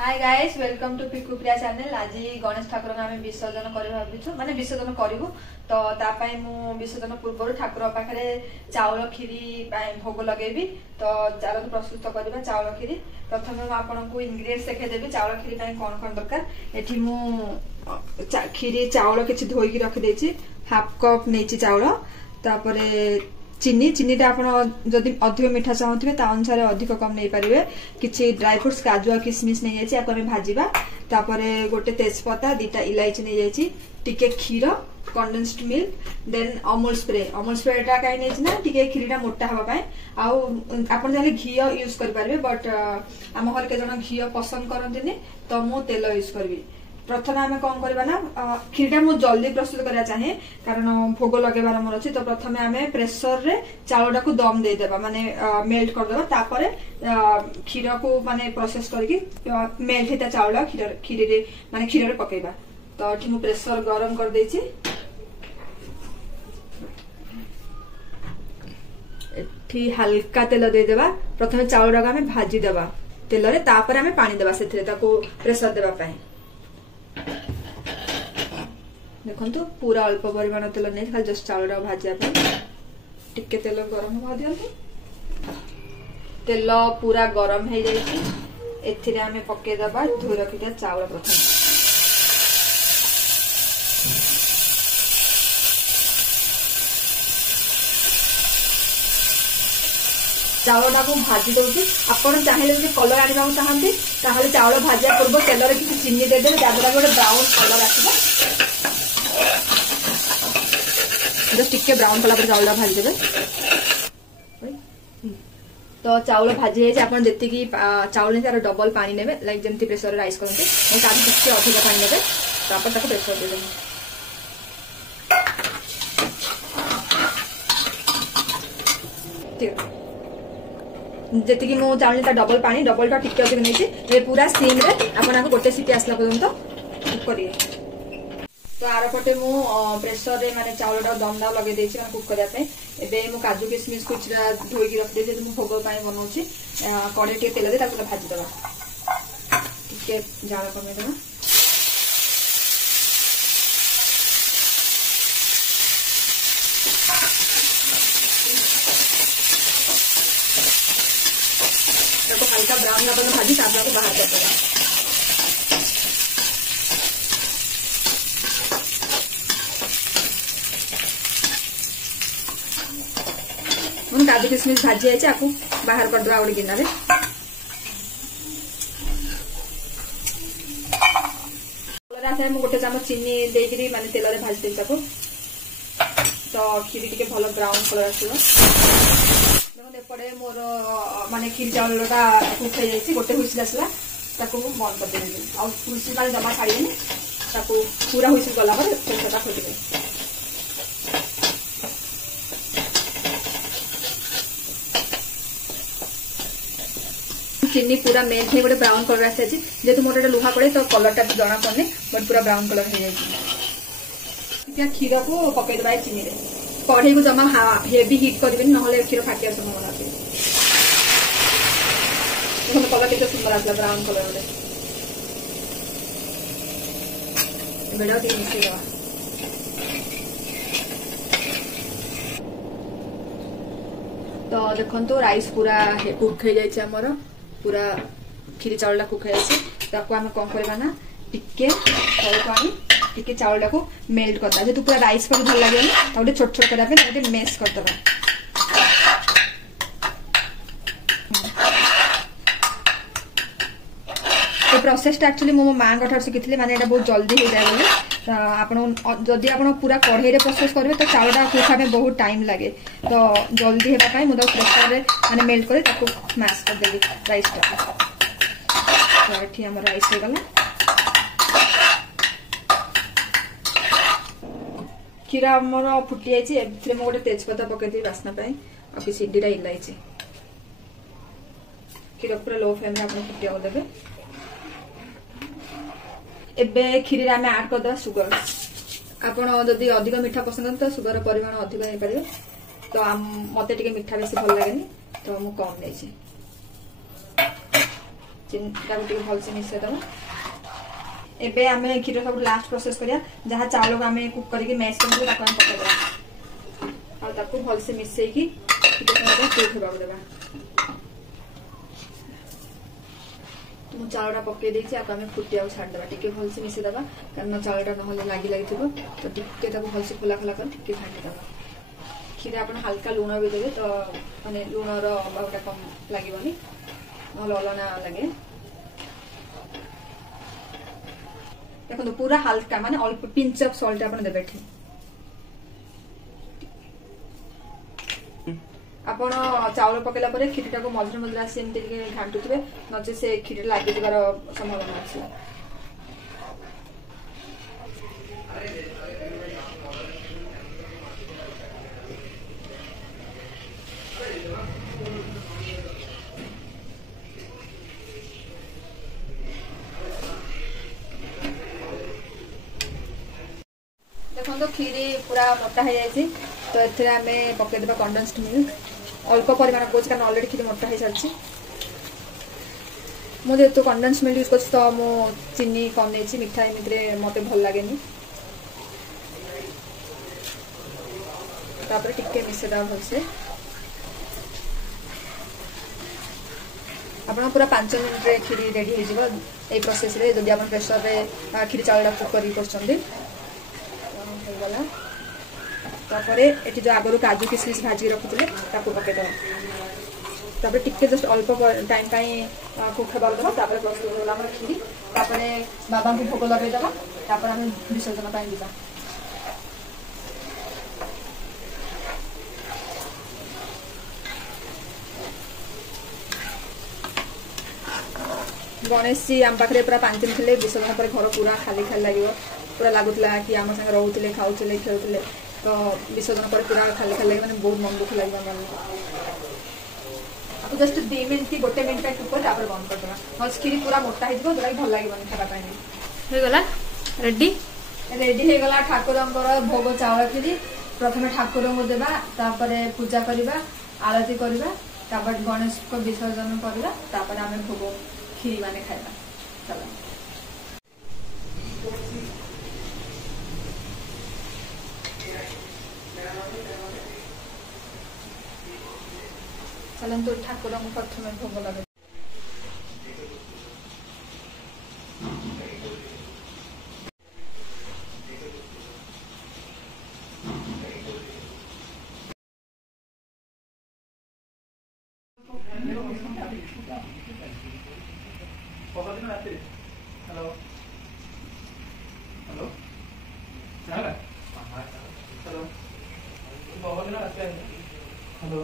Hi guys welcome to Piku Priya channel. आज गणेश ठाकुर आम विसर्जन कर भावुँ माने विसर्जन करूँ तो विसर्जन पूर्व ठाकुर पाखे चाउल खीरी भोग लगेबी। तो चलो प्रस्तुत करवा चाउल खीरी। प्रथम आपको इंग्रेडिएंट्स देखेदेवी चाउल खीरी कौन कौन दरकार। एठी मु खीरी चाउल किसी धोईकी रखिदे हाफ कप नहीं चाउल तापरे चीनी आप अधिक मीठा चाहूथे अनुसार अधिक कम नहीं पारे। किसी ड्राई फ्रुट्स काजू किसमिश नहीं जाए भाजवा। तापरे गोटे तेजपत्ता दीटा इलायची नहीं जाए टिके क्षीर कंडेन्स्ड मिल्क देन अमूल स्प्रेटा कहीं नहीं ना टिके खीरीटा मोटा हाँपाई आप घी यूज करें। बट आम घर के जन घी पसंद करते तो मु तेल यूज करी। प्रथम आम कौन करवा ना खीरीटा मुझे जल्दी प्रस्तुत करना चाहे कारण भोग लगेबार मोर अच्छी। तो प्रथम आम प्रेसर रे चाउलटा को दम देदेबा माने मेल्ट करदेबा। तापर क्षीर को माने प्रोसेस करके मेल्ट होता चाउल खीरी माने क्षीर रे पकेबा। तो ये प्रेसर गरम कर देछि। एठी हल्का तेल देदेबा। प्रथम चाउल आम भाजी देबा तेल रे तापर आम पानी देबा सेथिरे ताको प्रेसर देबा पई। देखो पूरा अल्प परिमाण तेल नहीं खाली जस्ट चाउल भाजा टिके तेल गरम हवा दियंतु। तेल पूरा गरम हो जाए आम पकईदबा धोई रखिथा चाउल। प्रथम चाउलटा को भाजी दौर आपड़ चाहिए कलर आने चाहते चाउल भाजा पूर्व तेल किसी चीनी देदेवे जहाँद्वारा गोटे ब्राउन कलर आसो। जस्ट टिके ब्राउन कला चाउल भाजीदेवे। तो चाउल भाजी जाए आप जी चाउल नहीं तार डबल पानी ने लाइक जमी प्रेसर राइस करते टिके अधिक पानी ने प्रेसर देदेवे। ठीक है जी मु चाउल डबल पानी डबल टिके अधिक नहीं पूरा सीम रे आप गोटे सीटी आसला पर्यंत करिए। तो आर पटे मु प्रेसर रे माने चाउल दम दाव लगे देछि माने कुक करिया पे। एबे मु काजू किशमिश कुछ धोई रख दे जे मु भोग पाई बनाउछि। कड़े टे तेल दे ताको भाजी देबा टिके जाळ कमे देबा। ताको हल्का ब्राउन होगा भाजी तापर को बाहर कर देबा। काजू किशमिश भाजी है आपको बाहर कर दवा गोटे गिना। गोटे चामच चीनी देकरी माने तेल रे भाजी देछि आपको। तो खीरी टिके भल ब्राउन कलर आसो। देखो एपटे मोर माने खीरी चाउलटा कुक हो जाइए गोटे हुइसिल आसला ताको बंद कर देबे। आ हुइसिल माने जमा छाड़िबेनी ताको पूरा हुइसिल गला पर सेटा खोटिबे। चीनी पूरा मेल्ट है गोटे ब्राउन कलर आसी जेहेतु मोटे लुहा कड़े तो कलर जना पड़े बट पूरा ब्राउन कलर हो जाए। क्षीर को पकईदबा चीनी रे कढ़ई को जमा हेवी हिट करें ना क्षीर फाटिया संभावना अच्छे। कलर के सुंदर आसला ब्राउन कलर मिसेदबा। तो देखो राइस पूरा कुक हो जाए पूरा खीरी चाउल कुक हो आम कौन करवा ना टिके टिके चाउल को मेल्ट करता जेहेतु पूरा राइस पर भल लगे गोटे छोट छोट करने मेस करदे। तो प्रोसेसटा एक्चुअली मो माँ ठार शिखी माने बहुत जल्दी हो जाए बोले। जदि आप पूरा कढ़ई प्रोसेस करेंगे तो चाउलटा कुक में बहुत टाइम लगे। तो जल्दी होगापाई मुझे प्रेसर रे माने मेल्ट कर मैश करदेली राइसटा। तो ये आम राइस हो गला। क्षीर आमर फुटी जाइए गोटे तेजपत्ता पकईदी बास्ना और किसी दीटा इलायची। क्षीर पूरा लो फ्लेम रे आप फुटिया देवे। एबे खीरी आम आड करदे सुगर। आपड़ जदि अधिक मीठा पसंद तो सुगर परिमाण अधिक हो पारे। तो मते टिके मीठा बेसी भल लगे तो मु कम नहीं। चिनी भलसे मिसेदेव। एबे आमे क्षीर सब लास्ट प्रोसेस करिया जहाँ चावल को आमे कुक करके मैश करके ताको हम पकेइबा आ ताको भलसे मिसेकी टिके समय कुक हेबाक देबा। मु चावलटा पकई देछि आको आमे फुटिया छाड़ देबा टिके भलसे मिसे देबा कारण चावलटा नहले लागी लागी थिबो तो टिके ताको भलसे खोला खोला कर टिके घांटी देबा। क्षीर आपण हल्का लूण भी देबे तो माने लूण रो अभावटा कम लागिबनी नहले अलना लागे। देखो पूरा हल्का माने अल्प पिंच ऑफ सॉल्ट आपण देबे ठीक। आपण चावल पकेला परे खीरटा को मझरे मझरे आसी एमते के घांटुथिबे नचे से खीर लागि दिबार संभावना अछि। देखो खीरी पूरा मोटा हो जाए तो एथे आमे पकेदेबा कंडेंस्ड मिल्क अल्प परिमाण को कारण ऑलरेडी खीरी मोटा हो सारी। मुझे तो कंडेंस्ड मिल्क यूज कर तो मु चीनी कम नहीं मिठा एमती मत भल लगे टिके मिसेदा भलसे आप पूरा 5 मिनट रे खीरी रेडी हो प्रोसेस रे जदि आप प्रेसर रे खीरी चावल कुक कर ये जो आगु काजू किशमिश भाजी रखुले पकईदे टिके जस्ट अल्प टाइम कुक हेबार देवा प्रस्तुत होगा खीरी बाबा को भोग लगेदेवा आम विसर्जन जावा। गणेश जी आम पाखे पूरा 5 दिन थे विसर्जन पर घर पूरा खाली खाली लगे पूरा लगुला कि आम संगे रोते खाऊले खेलुले तो विसर्जन पर पूरा खाली खाली लगे बहुत मन दुख लगे मन आपको जस्ट 2 मिनट 1 मिनट ऊपर बंद करदेवा नच खीरी पूरा मोटा हो जोटा भल लगे खावाई रेडी रेडी हो गला ठाकुर भोग चावल खीरी प्रथम ठाकुर को देवा पूजा करवा आरती करवा गणेश को विसर्जन करवा आम भोग खीरी माने खाइबा। चलो चलते ठाकुर को प्रथम भोग लगे हेलो हेलो हेलो हेलो